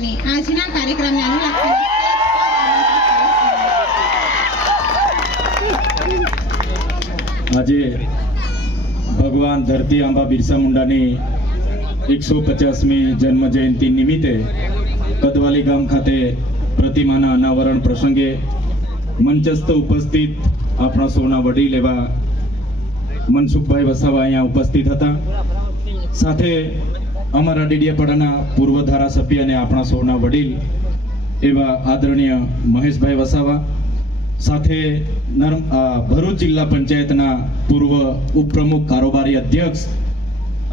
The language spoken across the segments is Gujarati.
મહિલાઓને આજના કાર્યક્રમને અનુલક્ષીને આજે ભગવાન ધરતી આંબા બિરસા મુંડાની 150મી જન્મ જયંતિ નિમિત્તે કદવાલી ગામ ખાતે પ્રતિમાના અનાવરણ પ્રસંગે મંચસ્થ ઉપસ્થિત આપણા સૌના વડીલ એવા મનસુખભાઈ વસાવા અહીંયા ઉપસ્થિત હતા. સાથે અમારા ડેડિયાપાડાના પૂર્વ ધારાસભ્ય અને આપણા સૌના વડીલ એવા આદરણીય મહેશભાઈ વસાવા, સાથે ભરૂચ જિલ્લા પંચાયતના પૂર્વ ઉપપ્રમુખ કારોબારી અધ્યક્ષ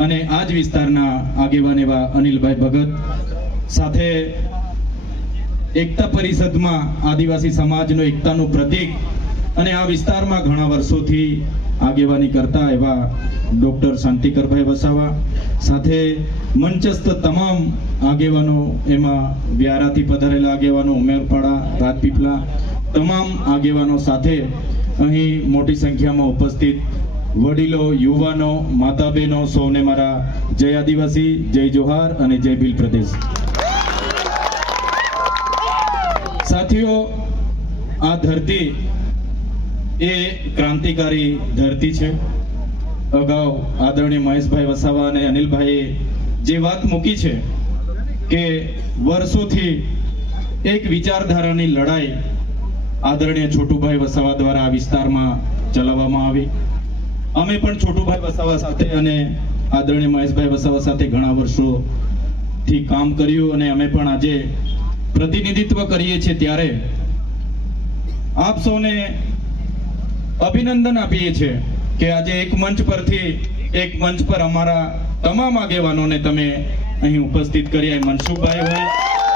અને આ જ વિસ્તારના આગેવાન એવા અનિલભાઈ ભગત, સાથે એકતા પરિષદમાં આદિવાસી સમાજનો એકતાનું પ્રતીક અને આ વિસ્તારમાં ઘણા વર્ષોથી આગેવાની કરતા એવા ડોક્ટર શાંતિકરભાઈ વસાવા, સાથે મંચસ્થ તમામ આગેવાનો, એમાં વ્યારાથી પધારેલા આગેવાનો, ઉમેરપાડા, રાજપીપળા, તમામ આગેવાનો સાથે અહીં મોટી સંખ્યામાં ઉપસ્થિત વડીલો, યુવાનો, માતા બહેનો, સૌને મારા જય આદિવાસી, જય જોહાર અને જય ભીલ પ્રદેશ. સાથીઓ, આ ધરતી એ ક્રાંતિકારી ધરતી છે. અગાઉ આદરણીય મહેશભાઈ વસાવા અને અનિલભાઈએ જે વાત મૂકી છે કે વર્ષોથી એક વિચારધારાની લડાઈ આદરણીય છોટુભાઈ વસાવા દ્વારા આ વિસ્તારમાં ચલાવવામાં આવી. અમે પણ છોટુભાઈ વસાવા સાથે અને આદરણીય મહેશભાઈ વસાવા સાથે ઘણા વર્ષોથી કામ કર્યું અને અમે પણ આજે પ્રતિનિધિત્વ કરીએ છીએ. ત્યારે આપ સૌને અભિનંદન આપીએ છીએ કે આજે એક મંચ પર અમારા તમામ આગેવાનોને તમે અહીં ઉપસ્થિત કર્યા. મનસુખભાઈ હોય,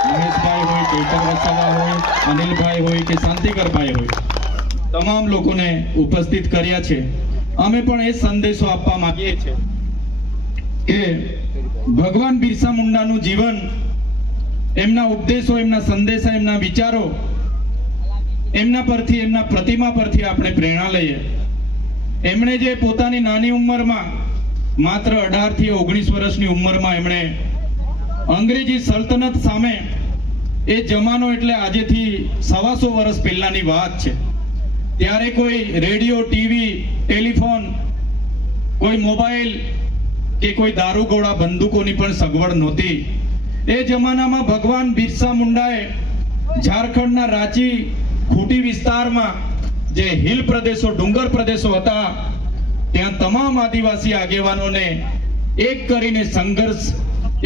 મહેશભાઈ હોય, ચૈતર વસાવા હોય, અનિલભાઈ હોય કે શાંતિકરભાઈ હોય, તમામ લોકોને ઉપસ્થિત કર્યા છે. અમે પણ એ સંદેશો આપવા માંગીએ છીએ કે ભગવાન બિરસા મુંડાનું જીવન, એમના ઉપદેશો, એમના સંદેશા, એમના વિચારો, એમના પરથી, એમના પ્રતિમા પરથી આપણે પ્રેરણા લઈએ. એમણે જે પોતાની નાની ઉંમરમાં, માત્ર 18 થી 19 વર્ષની ઉંમરમાં એમણે અંગ્રેજી સલ્તનત સામે, એ જમાનો એટલે આજેથી 125 વર્ષ પહેલાની વાત છે. ત્યારે કોઈ રેડિયો, ટીવી, ટેલિફોન, કોઈ મોબાઈલ કે કોઈ દારૂગોળા, બંદૂકોની પણ સગવડ નહોતી. એ જમાનામાં ભગવાન બિરસા મુંડાએ ઝારખંડના રાંચી, ખૂટી વિસ્તારમાં જે હિલ પ્રદેશો, ડુંગર પ્રદેશો હતા, ત્યાં તમામ આદિવાસી આગેવાનોને એક કરીને સંઘર્ષ,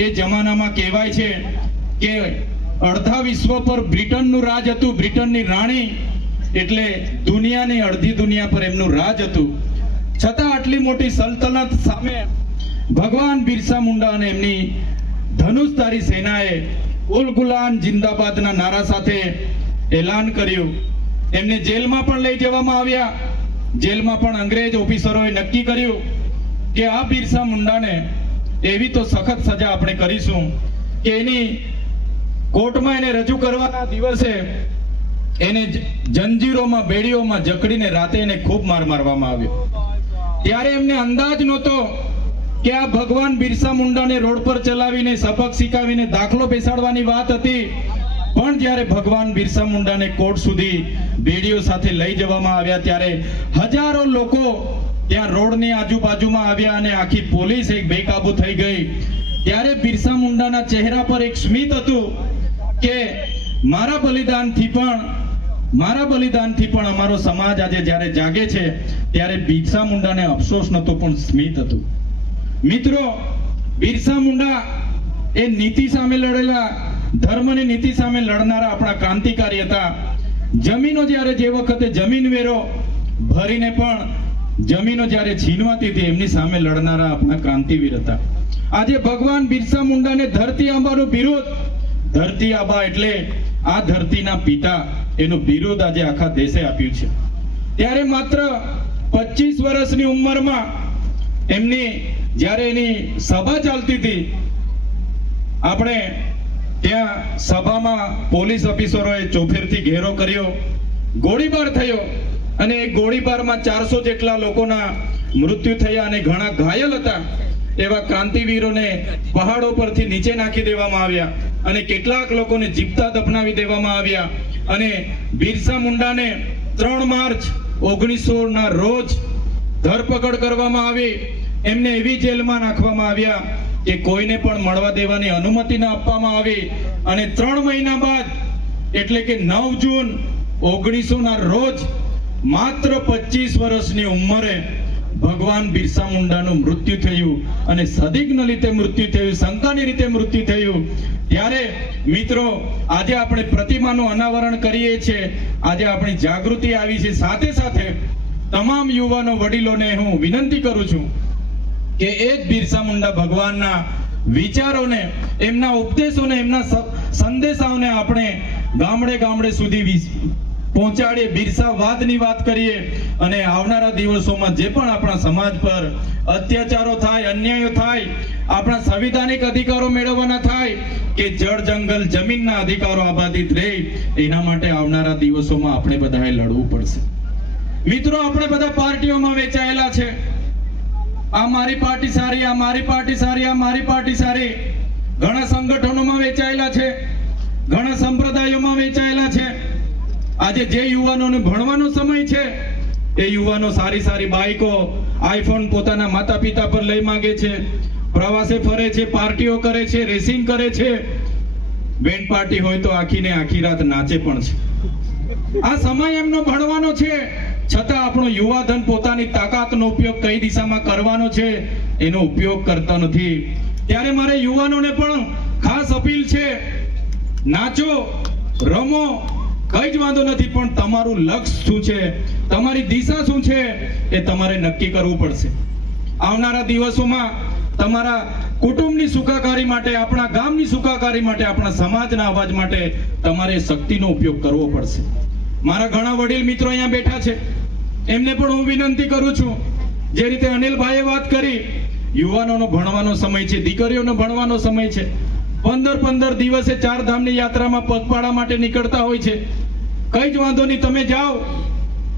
એ જમાનામાં કહેવાય છે કે અડધા વિશ્વ પર બ્રિટનનું રાજ હતું. બ્રિટનની રાણી એટલે દુનિયાની અડધી દુનિયા પર એમનું રાજ હતું. છતાં આટલી મોટી સલ્તનત સામે ભગવાન બિરસા મુંડા અને એમની ધનુષધારી સેનાએ ઉલ ગુલાન જિંદાબાદના નારા સાથે એલાન કર્યું. એમને જેલમાં પણ લઈ જવામાં આવ્યા. જેલમાં પણ અંગ્રેજ ઓફિસરોએ નક્કી કર્યું કે આ બિરસા મુંડાને એવી તો સખત સજા આપણે કરીશું કે એની કોર્ટમાં એને રજૂ કરવાના દિવસે એને જંજીરોમાં, બેડીઓમાં જકડીને રાતે એને ખૂબ માર મારવામાં આવ્યો. ત્યારે એમને અંદાજ નહોતો કે આ ભગવાન બિરસા મુંડાને રોડ પર ચલાવીને, સબક શીખાવીને દાખલો બેસાડવાની વાત હતી. પણ જ્યારે ભગવાન બિરસા મુંડાને કોર્ટ સુધી બેડીઓ સાથે લઈ જવામાં આવ્યા, ત્યારે હજારો લોકો ત્યાં રોડની આજુબાજુમાં આવ્યા અને આખી પોલીસ એક બેકાબુ થઈ ગઈ. ત્યારે બિરસા મુંડાના ચહેરા પર એક સ્મિત હતું કે મારા બલિદાનથી પણ અમારો સમાજ આજે જ્યારે જાગે છે, ત્યારે બિરસા મુંડાને અફસોસ નહોતો, પણ સ્મિત હતું. મિત્રો, બિરસા મુંડા એ નીતિ સામે લડેલા, ધર્મની નીતિ સામે લડનારા આપણા ક્રાંતિકારી હતા. જમીનો જ્યારે જે વખતે જમીન વેરો ભરીને પણ જમીનો જ્યારે છીનવાતી હતી, એમની સામે લડનારા આપણા ક્રાંતિવીર હતા. આજે ભગવાન બિરસા મુંડાને ધરતી આંબાનું બિરુદ, ધરતી આંબા એટલે આ ધરતીના પિતા, એનું બિરુદ આજે આખા દેશે આપ્યું છે. ત્યારે માત્ર 25 વર્ષની ઉંમરમાં જ્યારે એની સભા ચાલતી હતી, આપણે ત્યાં સભામાં પોલીસ ઓફિસરોએ ચોફેરથી ઘેરો કર્યો, ગોળીબાર થયો અને એ ગોળીબારમાં 400 જેટલા લોકોના મૃત્યુ થયા અને ઘણા ઘાયલ હતા. એવા ક્રાંતિવીરોને પહાડો પરથી નીચે નાખી દેવામાં આવ્યા અને કેટલાક લોકોને જીવતા દફનાવી દેવામાં આવ્યા અને બિરસા મુંડાને 3 માર્ચ 1900 ના રોજ ધરપકડ કરવામાં આવી. એમને એવી જેલમાં નાખવામાં આવ્યા કે કોઈને પણ મળવા દેવાની અનુમતિ ન આપવામાં આવી અને 3 મહિના બાદ એટલે કે 9 જૂન 1900 ના રોજ માત્ર 25 વર્ષની ઉંમરે ભગવાન બિરસા મુંડાનું મૃત્યુ થયું અને સદિગ્ન રીતે મૃત્યુ થયું, શંકાની રીતે મૃત્યુ થયું. ત્યારે મિત્રો આજે આપણે પ્રતિમાનું અનાવરણ કરીએ છીએ, આજે આપણી જાગૃતિ આવી છે. સાથે સાથે તમામ યુવાનો વડીલોને હું વિનંતી કરું છું કે એ જ બિરસા મુંડા ભગવાનના વિચારોને, એમના ઉપદેશોને, એમના સંદેશાઓને આપણે ગામડે ગામડે સુધી પહોંચાડીએ, બિરસાવાદની વાત કરીએ અને આવનારા દિવસોમાં જે પણ આપણા સમાજ પર અત્યાચારો થાય, અન્યાયો થાય, આપણા સંવિધાનિક અધિકારો મેળવવાના થાય કે જળ જંગલ જમીનના અધિકારો આબાદિત રહે, એના માટે આવનારા દિવસોમાં આપણે બધાએ લડવું પડશે. મિત્રો આપણે બધા પાર્ટીઓમાં વેચાયેલા છે. આ મારી પાર્ટી સારી, આ મારી પાર્ટી સારી, આ મારી પાર્ટી સારી. ઘણા સંગઠનોમાં વેચાયેલા છે, ઘણા સંપ્રદાયોમાં વેચાયેલા છે. આજે જે યુવાનોને ભણવાનો સમય છે એ યુવાનો સારી સારી બાઈકો, આઈફોન પોતાના માતા પિતા પર લઈ માંગે છે, પ્રવાસે ફરે છે, પાર્ટીઓ કરે છે, રેસિંગ કરે છે. બેન્ડ પાર્ટી હોય તો આખીને આખી રાત નાચે પણ છે. આ સમય એમનો ભણવાનો છે, છતાં આપણો યુવાધન પોતાની તાકાતનો ઉપયોગ કઈ દિશામાં કરવાનો છે એનો ઉપયોગ કરતો નથી. ત્યારે મારે યુવાનોને પણ ખાસ અપીલ છે, નાચો, રમો, કઈ જ વાંધો નથી, પણ તમારું લક્ષ્ય શું છે, તમારી દિશા શું છે એ તમારે નક્કી કરવું પડશે. આવનારા દિવસોમાં તમારા કુટુંબની સુખાકારી માટે, આપણા ગામની સુખાકારી માટે, આપણા સમાજના અવાજ માટે તમારે શક્તિનો ઉપયોગ કરવો પડશે. મારા ઘણા વડીલ મિત્રો અહીંયા બેઠા છે, એમને પણ હું વિનંતી કરું છું, જે રીતે અનિલભાઈએ વાત કરી, યુવાનોનો ભણવાનો સમય છે, દીકરીઓનો ભણવાનો સમય છે. 15 દિવસે 4 ધામની યાત્રામાં પગપાળા માટે નીકળતા હોય છે. કઈ જ વાંધો નહીં, તમે જાઓ,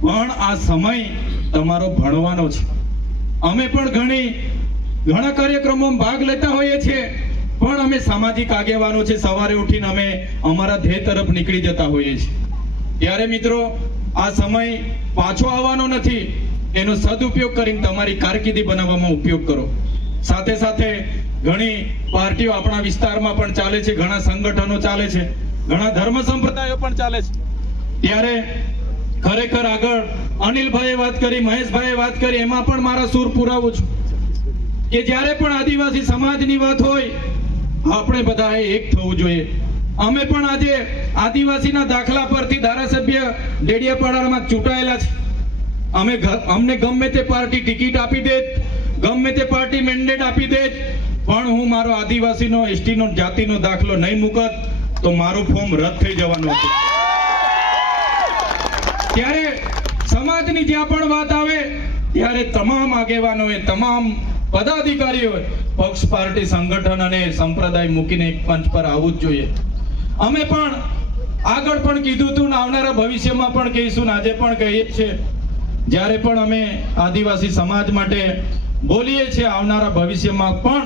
પણ આ સમય તમારો ભણવાનો છે. અમે પણ ઘણા કાર્યક્રમોમાં ભાગ લેતા હોઈએ છીએ, પણ અમે સામાજિક આગેવાનો છે, સવારે ઉઠીને અમે અમારા ધ્યેય તરફ નીકળી જતા હોઈએ છીએ. ત્યારે મિત્રો આ સમય પાછો આવવાનો નથી, એનો સદુપયોગ કરીને તમારી કારકિર્દી બનાવવામાં ઉપયોગ કરો. સાથે સાથે ઘણી પાર્ટીઓ આપણા વિસ્તારમાં પણ ચાલે છે, ઘણા સંગઠનો ચાલે છે, ઘણા ધર્મ સંપ્રદાયો પણ ચાલે છે. ત્યારે ખરેખર આગળ અનિલભાઈએ વાત કરી, મહેશભાઈએ વાત કરી, એમાં પણ મારા સૂર પુરાવું છું કે જ્યારે પણ આદિવાસી સમાજની વાત હોય આપણે બધાએ એક થવું જોઈએ. અમે પણ આજે આદિવાસીના દાખલા પરથી ધારાસભ્ય ડેડિયાપાડામાં ચૂંટાયેલા છે. અમને ગમે તે પાર્ટી ટિકિટ આપી દે, ગમે તે પાર્ટી મેન્ડેટ આપી દે, પણ હું મારો આદિવાસીનો, એસટીનો, જાતિનો દાખલો નહીં મૂકત તો મારું ફોર્મ રદ થઈ જવાનું હતું. ત્યારે સમાજની જ્યાં પણ વાત આવે ત્યારે તમામ આગેવાનોએ, તમામ પદાધિકારીઓએ પક્ષ, પાર્ટી, સંગઠન અને સંપ્રદાય મૂકીને એક મંચ પર આવવું જ જોઈએ. અમે પણ આગળ પણ કીધું હતું ને આવનારા ભવિષ્યમાં પણ કહીશું, આજે પણ કહીએ છીએ, જ્યારે પણ અમે આદિવાસી સમાજ માટે બોલીએ છીએ, આવનારા ભવિષ્યમાં પણ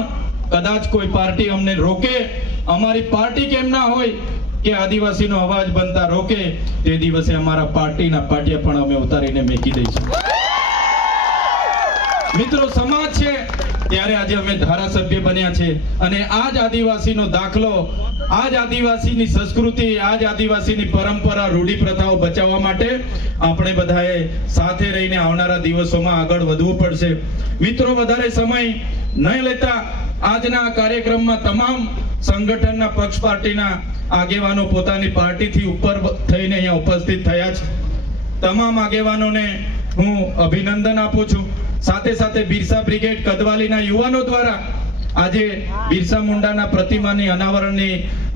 કદાચ કોઈ પાર્ટી અમને રોકે, અમારી પાર્ટી કેમ ના હોય કે આદિવાસીનો અવાજ બનતા રોકે, તે દિવસે અમારા પાર્ટીના પાટિયા પણ અમે ઉતારીને મેકી દઈશું. મિત્રો સમાજ છે ત્યારે આજે અમે ધારાસભ્ય બન્યા છે અને આ જ આદિવાસીનો દાખલો, આ જ આદિવાસીની સંસ્કૃતિ, આ જ આદિવાસીની પરંપરા, રૂઢિ પ્રથાઓ બચાવવા માટે આપણે બધાએ સાથે રહીને આવનારા દિવસોમાં આગળ વધવું પડશે. મિત્રો વધારે સમય નહીં લેતા આજના આ કાર્યક્રમમાં તમામ સંગઠનના, પક્ષ, પાર્ટીના આગેવાનો પોતાની પાર્ટીથી ઉપર થઈને અહીંયા ઉપસ્થિત થયા છે. તમામ આગેવાનોને હું અભિનંદન આપું છું. સાથે સાથે બિરસા બ્રિગેડ કદવાલીના યુવાનો દ્વારા આજે બિરસા મુંડાના પ્રતિમાની અનાવરણની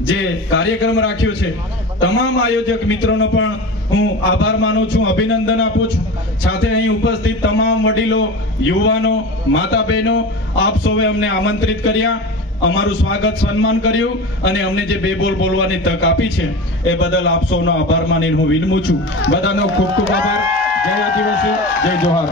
જે કાર્યક્રમ રાખ્યો છે, તમામ આયોજક મિત્રોનો પણ હું આભાર માનું છું, અભિનંદન આપું છું. સાથે અહીં ઉપસ્થિત તમામ વડીલો, યુવાનો, માતા બહેનો, આપ સૌએ અમને આમંત્રિત કર્યા, અમારું સ્વાગત, સન્માન કર્યું અને અમને જે બે બોલ બોલવાની તક આપી છે એ બદલ આપ સૌનો આભાર માનીને હું વિનમું છું. બધાનો ખૂબ ખૂબ આભાર. જય આદિવાસી, જય જોહાર.